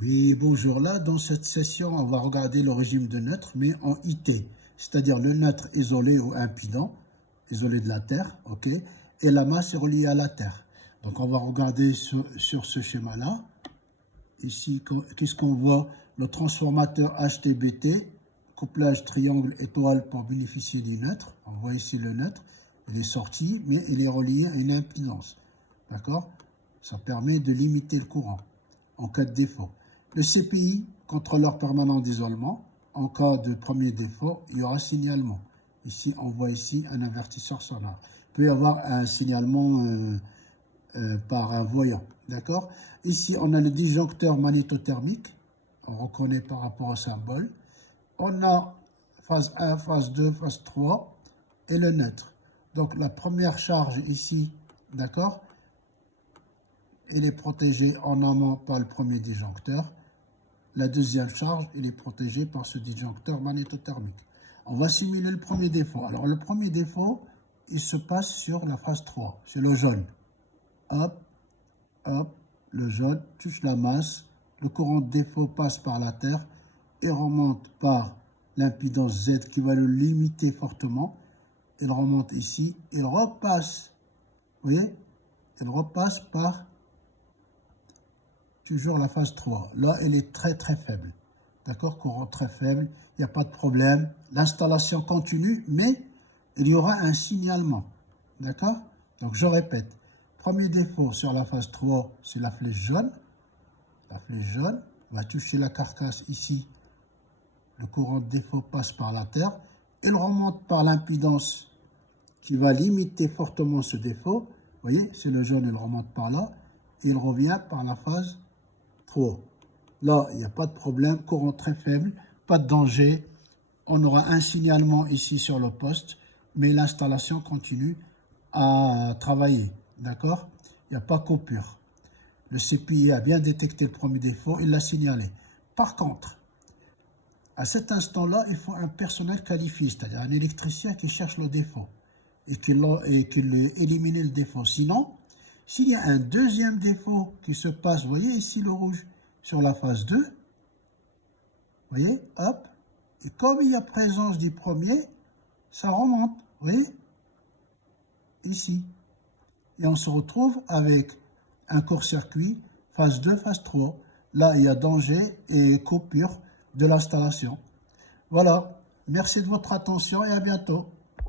Oui, bonjour. Là, dans cette session, on va regarder le régime de neutre, mais en IT, c'est-à-dire le neutre isolé ou impédant, isolé de la Terre, ok, et la masse est reliée à la Terre. Donc, on va regarder sur ce schéma-là. Ici, qu'est-ce qu'on voit? Le transformateur HTBT, couplage triangle étoile pour bénéficier du neutre. On voit ici le neutre, il est sorti, mais il est relié à une impédance. D'accord? Ça permet de limiter le courant en cas de défaut. Le CPI, contrôleur permanent d'isolement, en cas de premier défaut, il y aura signalement. Ici, on voit ici un avertisseur sonore. Il peut y avoir un signalement par un voyant. D'accord? Ici, on a le disjoncteur magnétothermique. On reconnaît par rapport au symbole. On a phase 1, phase 2, phase 3 et le neutre. Donc, la première charge ici, d'accord, elle est protégée en amont par le premier disjoncteur. La deuxième charge, elle est protégée par ce disjoncteur magnétothermique. On va simuler le premier défaut. Alors, le premier défaut, il se passe sur la phase 3. C'est le jaune. Hop, hop, le jaune touche la masse. Le courant de défaut passe par la Terre et remonte par l'impédance Z qui va le limiter fortement. Il remonte ici. Il repasse, vous voyez, il repasse par toujours la phase 3. Là, elle est très très faible. D'accord? Courant très faible, il n'y a pas de problème. L'installation continue, mais il y aura un signalement. D'accord? Donc, je répète. Premier défaut sur la phase 3, c'est la flèche jaune. La flèche jaune va toucher la carcasse ici. Le courant de défaut passe par la Terre. Il remonte par l'impédance qui va limiter fortement ce défaut. Vous voyez, c'est le jaune, il remonte par là. Et il revient par la phase 3. Là, il n'y a pas de problème, courant très faible, pas de danger. On aura un signalement ici sur le poste, mais l'installation continue à travailler. D'accord? Il n'y a pas de coupure. Le CPI a bien détecté le premier défaut, il l'a signalé. Par contre, à cet instant-là, il faut un personnel qualifié, c'est-à-dire un électricien qui cherche le défaut et qui élimine le défaut. Sinon, s'il y a un deuxième défaut qui se passe, vous voyez ici le rouge sur la phase 2, vous voyez, hop, et comme il y a présence du premier, ça remonte, vous voyez, ici. Et on se retrouve avec un court-circuit, phase 2, phase 3. Là, il y a danger et coupure de l'installation. Voilà, merci de votre attention et à bientôt.